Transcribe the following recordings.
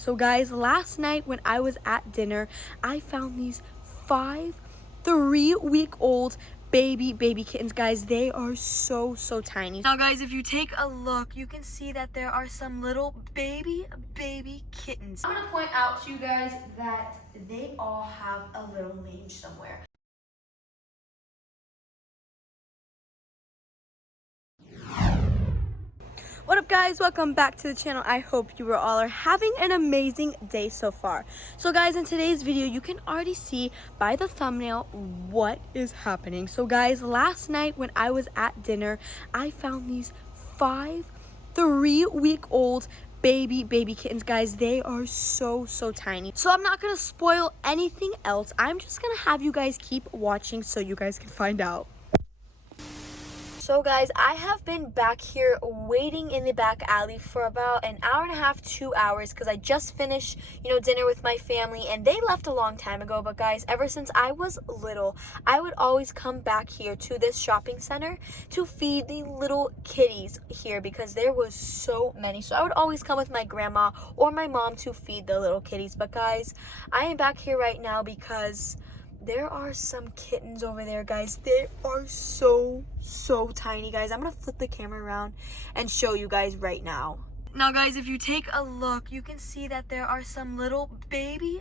So guys, last night when I was at dinner, I found these 5 3-week-old baby kittens. Guys, they are so tiny. Now guys, if you take a look, you can see that there are some little baby kittens. I'm gonna point out to you guys that they all have a little mange somewhere. What up guys, welcome back to the channel. I hope you all are having an amazing day so far. So guys, in today's video you can already see by the thumbnail what is happening. So guys, last night when I was at dinner, I found these 5 3-week-old baby kittens. Guys, they are so tiny. So I'm not gonna spoil anything else. I'm just gonna have you guys keep watching so you guys can find out. So guys, I have been back here waiting in the back alley for about an hour and a half, 2 hours, because I just finished, dinner with my family, and they left a long time ago. But guys, ever since I was little, I would always come back here to this shopping center to feed the little kitties here because there was so many. So I would always come with my grandma or my mom to feed the little kitties. But guys, I am back here right now because there are some kittens over there, guys. They are so tiny, guys. I'm gonna flip the camera around and show you guys right now. Now guys, if you take a look, you can see that there are some little baby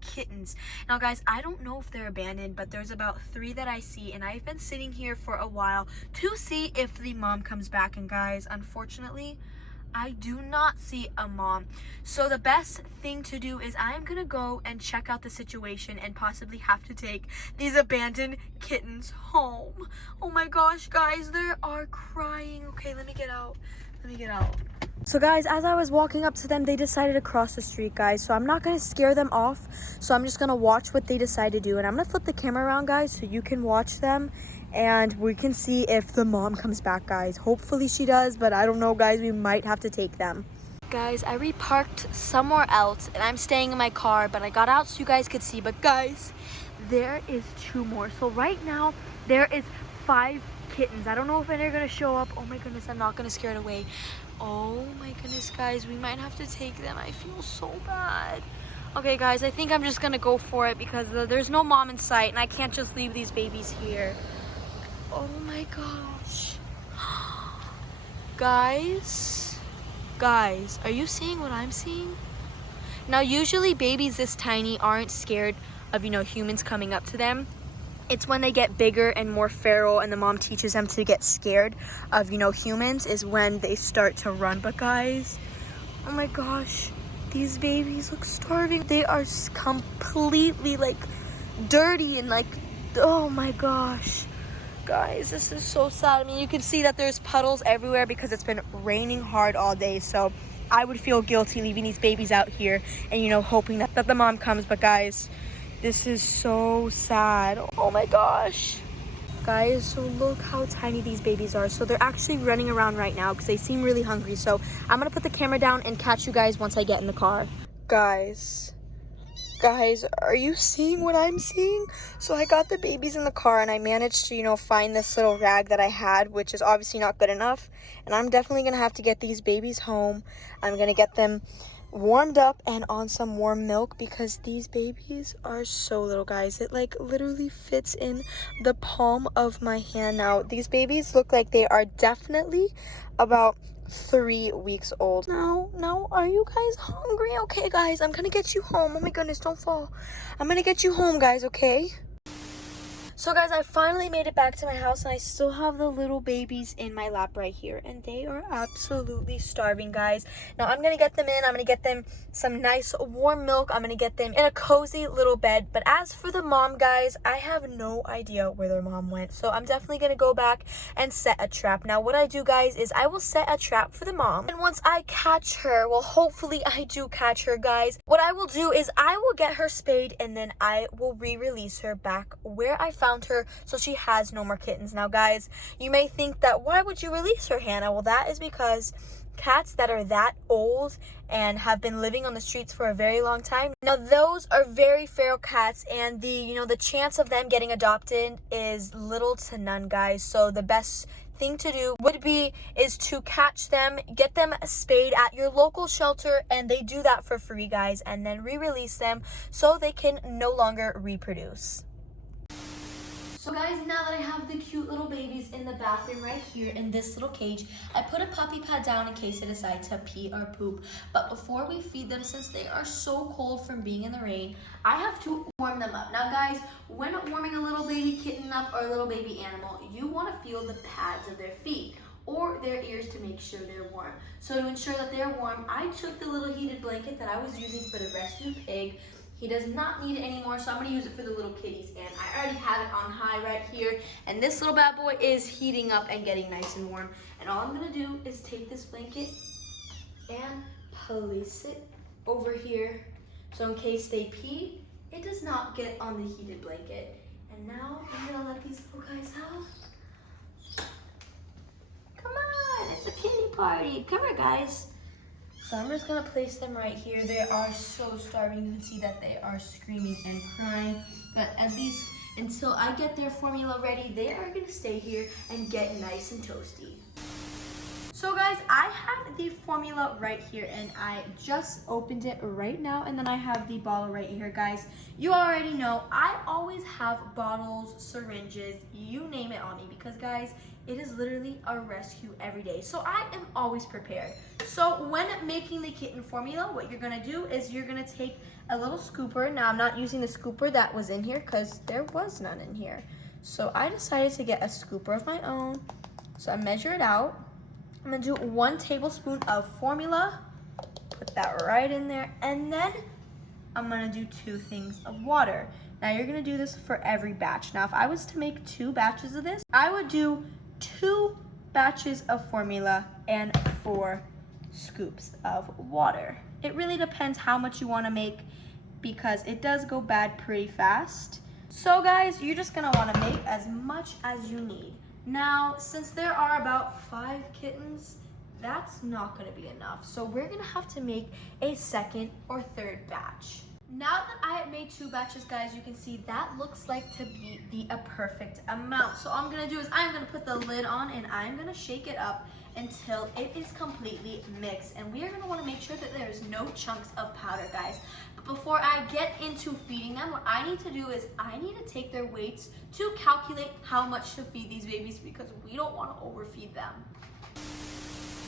kittens. Now guys, I don't know if they're abandoned, but there's about 3 that I see, and I've been sitting here for a while to see if the mom comes back. And guys, unfortunately, I do not see a mom. So the best thing to do is I'm gonna go and check out the situation and possibly have to take these abandoned kittens home. Oh my gosh, guys, they are crying. Okay, let me get out. So guys, as I was walking up to them, they decided to cross the street, guys. So I'm not gonna scare them off. So I'm just gonna watch what they decide to do. And I'm gonna flip the camera around, guys, so you can watch them. And we can see if the mom comes back, guys. Hopefully she does, but I don't know, guys. We might have to take them. Guys, I reparked somewhere else, and I'm staying in my car, but I got out so you guys could see. But guys, there is 2 more. So right now, there is 5 kittens. I don't know if any are gonna show up. Oh my goodness, I'm not gonna scare it away. Oh my goodness, guys, we might have to take them. I feel so bad. Okay, guys, I think I'm just gonna go for it because there's no mom in sight, and I can't just leave these babies here. Oh my gosh. Guys, are you seeing what I'm seeing? Now, usually babies this tiny aren't scared of, humans coming up to them. It's when they get bigger and more feral and the mom teaches them to get scared of, humans is when they start to run. But guys, oh my gosh, these babies look starving. They are completely dirty and oh my gosh. Guys, this is so sad. I mean, you can see that there's puddles everywhere because it's been raining hard all day. So I would feel guilty leaving these babies out here and, hoping that the mom comes. But guys, this is so sad. Oh my gosh. Guys, so look how tiny these babies are. So they're actually running around right now because they seem really hungry. So I'm going to put the camera down and catch you guys once I get in the car. Guys, are you seeing what I'm seeing? So I got the babies in the car and I managed to, find this little rag that I had, which is obviously not good enough. And I'm definitely going to have to get these babies home. I'm going to get them warmed up and on some warm milk because these babies are so little, guys. It literally fits in the palm of my hand. Now, these babies look like they are definitely about 3 weeks old. Now, are you guys hungry? Okay, guys, I'm gonna get you home. Oh my goodness, don't fall. I'm gonna get you home, guys, okay? So guys, I finally made it back to my house and I still have the little babies in my lap right here and they are absolutely starving, guys. Now I'm gonna get them in. I'm gonna get them some nice warm milk. I'm gonna get them in a cozy little bed. But as for the mom, guys, I have no idea where their mom went. So I'm definitely gonna go back and set a trap. Now what I do, guys, is I will set a trap for the mom. And once I catch her, well, hopefully I do catch her, guys, what I will do is I will get her spayed and then I will re-release her back where I found her so she has no more kittens. Now guys, you may think that why would you release her, Hannah? Well, that is because cats that are that old and have been living on the streets for a very long time, now those are very feral cats, and the chance of them getting adopted is little to none, guys. So the best thing to do is to catch them, get them spayed at your local shelter, and they do that for free, guys, and then re-release them so they can no longer reproduce. So guys, now that I have the cute little babies in the bathroom right here in this little cage, I put a puppy pad down in case they decide to pee or poop. But before we feed them, since they are so cold from being in the rain, I have to warm them up. Now guys, when warming a little baby kitten up or a little baby animal, you want to feel the pads of their feet or their ears to make sure they're warm. So to ensure that they're warm, I took the little heated blanket that I was using for the rescue pig. He does not need it anymore, so I'm gonna use it for the little kitties. And I already have it on high right here. And this little bad boy is heating up and getting nice and warm. And all I'm gonna do is take this blanket and place it over here. So in case they pee, it does not get on the heated blanket. And now I'm gonna let these little guys out. Come on, it's a kitty party. Come here, guys. So I'm just gonna place them right here. They are so starving. You can see that they are screaming and crying. But at least until I get their formula ready, they are gonna stay here and get nice and toasty. So guys, I have the formula right here and I just opened it right now, and then I have the bottle right here, guys. You already know I always have bottles, syringes, you name it on me, because guys, it is literally a rescue every day. So I am always prepared. So when making the kitten formula, what you're gonna do is you're gonna take a little scooper. Now I'm not using the scooper that was in here because there was none in here. So I decided to get a scooper of my own. So I measure it out. I'm gonna do 1 tablespoon of formula, put that right in there, and then I'm gonna do 2 things of water. Now you're gonna do this for every batch. Now if I was to make 2 batches of this, I would do 2 batches of formula and 4 scoops of water. It really depends how much you wanna make because it does go bad pretty fast. So guys, you're just gonna wanna make as much as you need. Now, since there are about 5 kittens, that's not gonna be enough. So we're gonna have to make a second or third batch. Now that I have made 2 batches, guys, you can see that looks like to be the perfect amount. So all I'm gonna do is I'm gonna put the lid on and I'm gonna shake it up until it is completely mixed. And we are gonna wanna make sure that there's no chunks of powder, guys. But before I get into feeding them, what I need to do is I need to take their weights to calculate how much to feed these babies because we don't wanna overfeed them.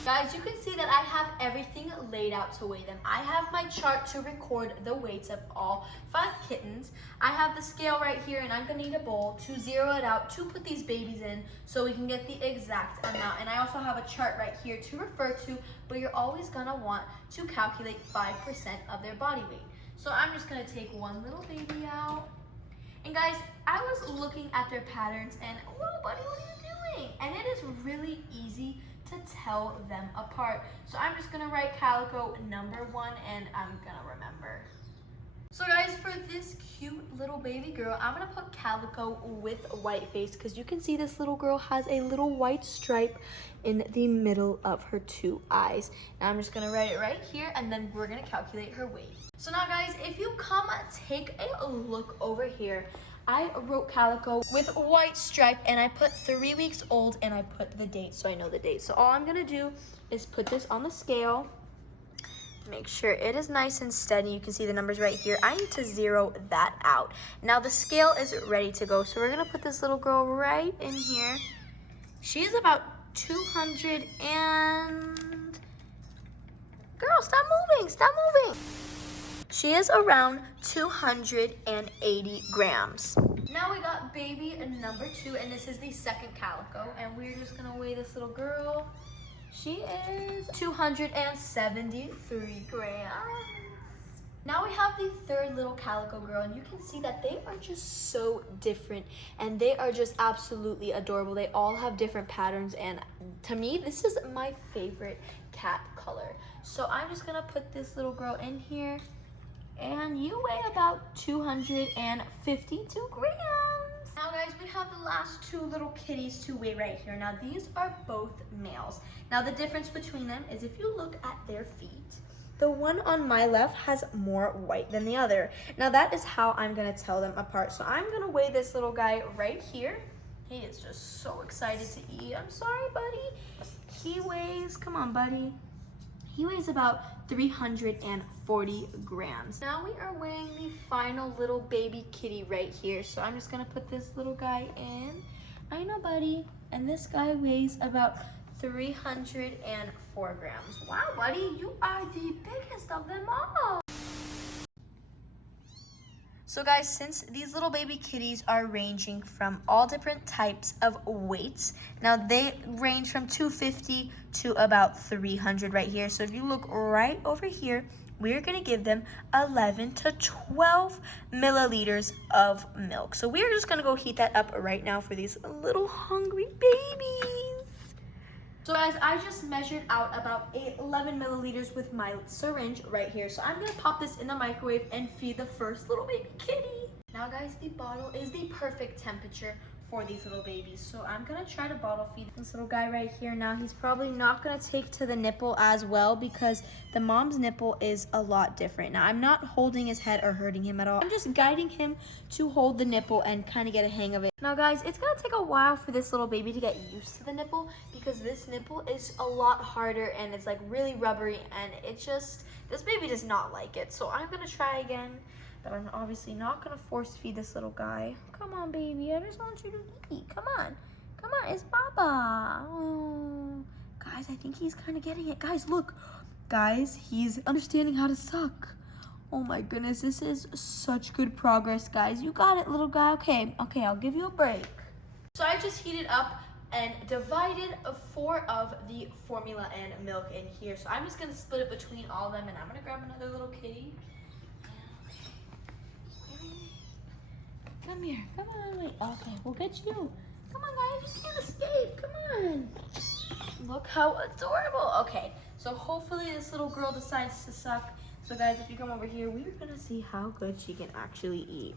Guys, you can see that I have everything laid out to weigh them. I have my chart to record the weights of all 5 kittens. I have the scale right here and I'm gonna need a bowl to zero it out to put these babies in so we can get the exact amount. And I also have a chart right here to refer to, but you're always gonna want to calculate 5% of their body weight. So I'm just gonna take one little baby out. And guys, I was looking at their patterns and, whoa buddy, what are you doing? And it is really easy to tell them apart. So I'm just gonna write calico number 1 and I'm gonna remember. So guys, for this cute little baby girl, I'm gonna put calico with white face because you can see this little girl has a little white stripe in the middle of her 2 eyes. Now I'm just gonna write it right here and then we're gonna calculate her weight. So now guys, if you come take a look over here, I wrote calico with white stripe and I put 3 weeks old and I put the date so I know the date. So all I'm gonna do is put this on the scale, make sure it is nice and steady. You can see the numbers right here. I need to zero that out. Now the scale is ready to go. So we're gonna put this little girl right in here. She is about 200 and, girl, stop moving, stop moving. She is around 280 grams. Now we got baby number 2, and this is the second calico, and we're just gonna weigh this little girl. She is 273 grams. Now we have the third little calico girl, and you can see that they are just so different, and they are just absolutely adorable. They all have different patterns, and to me, this is my favorite cat color. So I'm just gonna put this little girl in here. And you weigh about 252 grams. Now guys, we have the last 2 little kitties to weigh right here. Now these are both males. Now the difference between them is if you look at their feet, the one on my left has more white than the other. Now that is how I'm gonna tell them apart. So I'm gonna weigh this little guy right here. He is just so excited to eat. I'm sorry, buddy. He weighs, come on, buddy. He weighs about 340 grams. Now we are weighing the final little baby kitty right here. So I'm just gonna put this little guy in. I know, buddy. And this guy weighs about 304 grams. Wow, buddy, you are the biggest of them all. So guys, since these little baby kitties are ranging from all different types of weights, now they range from 250 to about 300 right here. So if you look right over here, we're gonna give them 11 to 12 milliliters of milk. So we're just gonna go heat that up right now for these little hungry babies. So guys, I just measured out about 11 milliliters with my syringe right here. So I'm gonna pop this in the microwave and feed the first little baby kitty. Now guys, the bottle is the perfect temperature for these little babies. So I'm gonna try to bottle feed this little guy right here. Now he's probably not gonna take to the nipple as well because the mom's nipple is a lot different. Now I'm not holding his head or hurting him at all. I'm just guiding him to hold the nipple and kind of get a hang of it. Now guys, it's gonna take a while for this little baby to get used to the nipple because this nipple is a lot harder and it's like really rubbery and it just, this baby does not like it. So I'm gonna try again. But I'm obviously not gonna force feed this little guy. Come on, baby, I just want you to eat. Come on, it's Baba. Oh. Guys, I think he's kind of getting it. Guys, look. Guys, he's understanding how to suck. Oh my goodness, this is such good progress, guys. You got it, little guy. Okay, I'll give you a break. So I just heated up and divided 4 of the formula and milk in here. So I'm just gonna split it between all of them and I'm gonna grab another little kitty. Come here, come on, wait, okay, we'll get you. Come on, guys, you can't escape, come on. Look how adorable. Okay, so hopefully this little girl decides to suck. So guys, if you come over here, we're gonna see how good she can actually eat.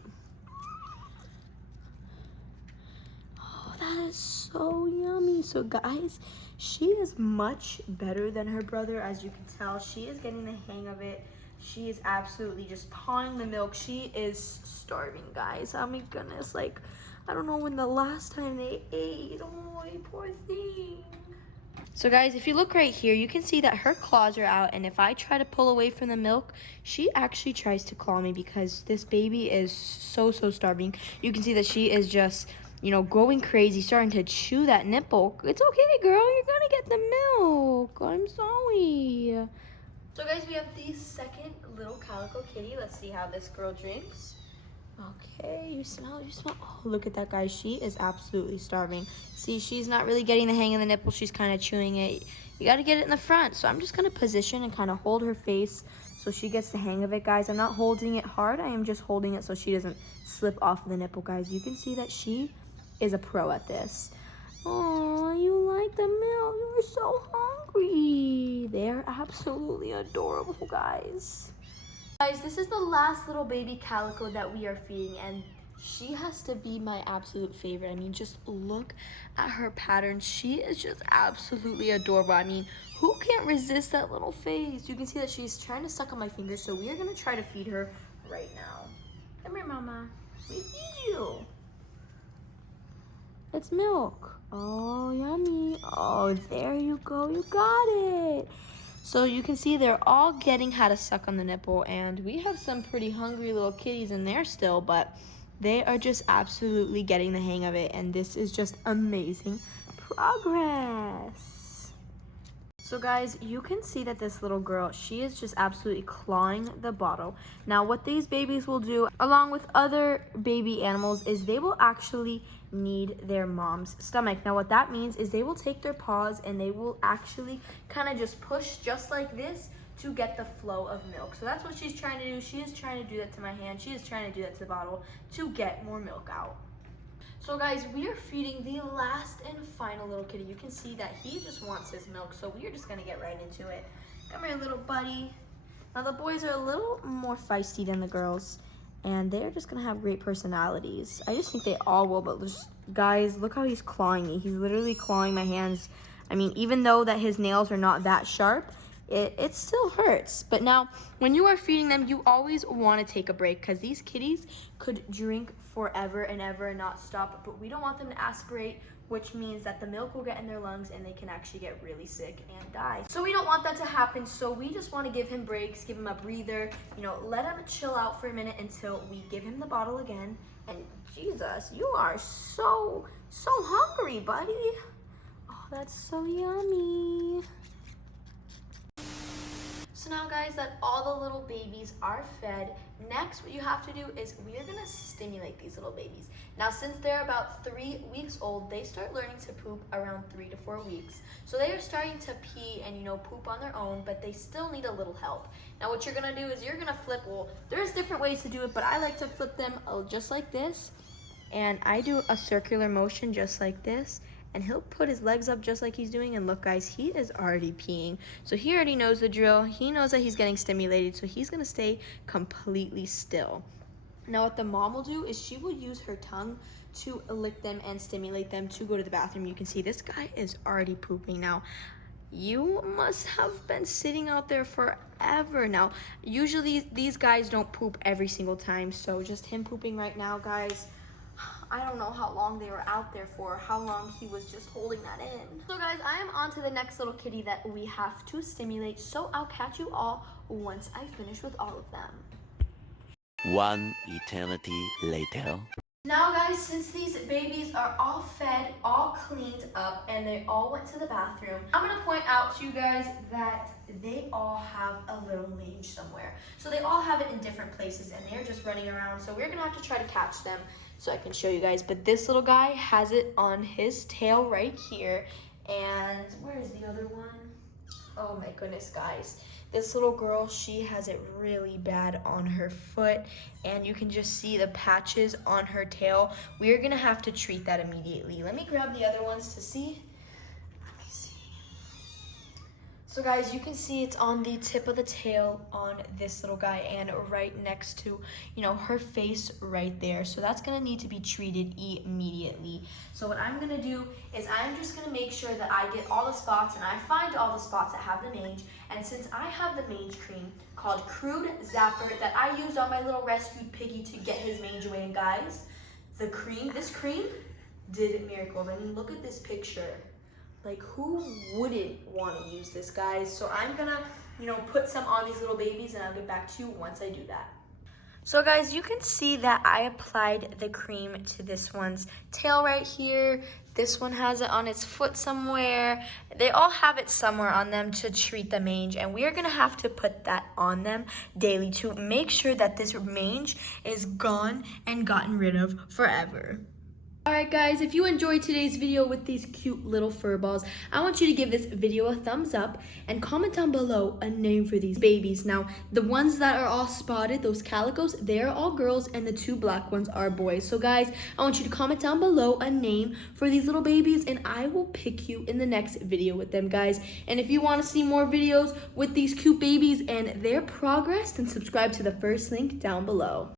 Oh, that is so yummy. So guys, she is much better than her brother, as you can tell. She is getting the hang of it. She is absolutely just pawing the milk. She is starving, guys. Oh my goodness, like, I don't know when the last time they ate. Oh, poor thing. So guys, if you look right here, you can see that her claws are out, and if I try to pull away from the milk, she actually tries to claw me because this baby is so starving. You can see that she is just, you know, going crazy, starting to chew that nipple. It's okay, girl, you're gonna get the milk. I'm sorry. So guys, we have the second little calico kitty. Let's see how this girl drinks. Okay, you smell. Oh, look at that, guys. She is absolutely starving. See, she's not really getting the hang of the nipple. She's kind of chewing it. You got to get it in the front. So I'm just going to position and kind of hold her face so she gets the hang of it, guys. I'm not holding it hard. I am just holding it so she doesn't slip off of the nipple, guys. You can see that she is a pro at this. Oh, you like the milk? You were so hungry. They're absolutely adorable, guys. Guys, this is the last little baby calico that we are feeding, and she has to be my absolute favorite. I mean, just look at her pattern. She is just absolutely adorable. I mean, who can't resist that little face? You can see that she's trying to suck on my fingers, so we are going to try to feed her right now. Come here, Mama. We feed you. It's milk. Oh, yummy. Oh, there you go. You got it. So you can see they're all getting how to suck on the nipple, and we have some pretty hungry little kitties in there still, but they are just absolutely getting the hang of it, and this is just amazing progress. So guys, you can see that this little girl, she is just absolutely clawing the bottle. Now what these babies will do, along with other baby animals, is they will actually knead their mom's stomach. Now what that means is they will take their paws and they will actually kind of just push just like this to get the flow of milk. So that's what she's trying to do. She is trying to do that to my hand. She is trying to do that to the bottle to get more milk out. So guys, we are feeding the last and final little kitty. You can see that he just wants his milk, so we are just gonna get right into it. Come here, little buddy. Now the boys are a little more feisty than the girls, and they're just gonna have great personalities. I just think they all will, but just, guys, look how he's clawing me. He's literally clawing my hands. I mean, even though that his nails are not that sharp, it still hurts. But now, when you are feeding them, you always want to take a break because these kitties could drink forever and ever and not stop. But we don't want them to aspirate, which means that the milk will get in their lungs and they can actually get really sick and die. So we don't want that to happen. So we just want to give him breaks, give him a breather, you know, let him chill out for a minute until we give him the bottle again. And Jesus, you are so hungry, buddy. Oh, that's so yummy. So now, guys, that all the little babies are fed, next what you have to do is we are gonna stimulate these little babies. Now, since they're about 3 weeks old, they start learning to poop around 3 to 4 weeks. So they are starting to pee and, you know, poop on their own, but they still need a little help. Now, what you're gonna do is you're gonna flip, well, there's different ways to do it, but I like to flip them just like this. And I do a circular motion just like this. And he'll put his legs up just like he's doing. And look, guys, he is already peeing. So he already knows the drill. He knows that he's getting stimulated. So he's going to stay completely still. Now, what the mom will do is she will use her tongue to lick them and stimulate them to go to the bathroom. You can see this guy is already pooping now. You must have been sitting out there forever. Now, usually these guys don't poop every single time. So just him pooping right now, guys, I don't know how long they were out there for, how long he was just holding that in. So guys, I am on to the next little kitty that we have to stimulate. So I'll catch you all once I finish with all of them. One eternity later. Now guys, since these babies are all fed, all cleaned up, and they all went to the bathroom, I'm gonna point out to you guys that they all have a little mange somewhere. So they all have it in different places and they're just running around. So we're gonna have to try to catch them so I can show you guys. But this little guy has it on his tail right here. And where is the other one? Oh my goodness, guys. This little girl, she has it really bad on her foot, and you can just see the patches on her tail. We are gonna have to treat that immediately. Let me grab the other ones to see. Let me see. So guys, you can see it's on the tip of the tail on this little guy and right next to, you know, her face right there. So that's gonna need to be treated immediately. So what I'm gonna do is I'm just gonna make sure that I get all the spots and I find all the spots that have the mange. And since I have the mange cream called Crude Zapper that I used on my little rescued piggy to get his mange away, and guys, this cream did miracles. I mean, look at this picture. Like, who wouldn't want to use this, guys? So I'm gonna, you know, put some on these little babies and I'll get back to you once I do that. So guys, you can see that I applied the cream to this one's tail right here. This one has it on its foot somewhere. They all have it somewhere on them to treat the mange, and we are gonna have to put that on them daily to make sure that this mange is gone and gotten rid of forever. Alright guys, if you enjoyed today's video with these cute little fur balls, I want you to give this video a thumbs up and comment down below a name for these babies. Now, the ones that are all spotted, those calicos, they are all girls and the 2 black ones are boys. So guys, I want you to comment down below a name for these little babies and I will pick you in the next video with them, guys. And if you want to see more videos with these cute babies and their progress, then subscribe to the first link down below.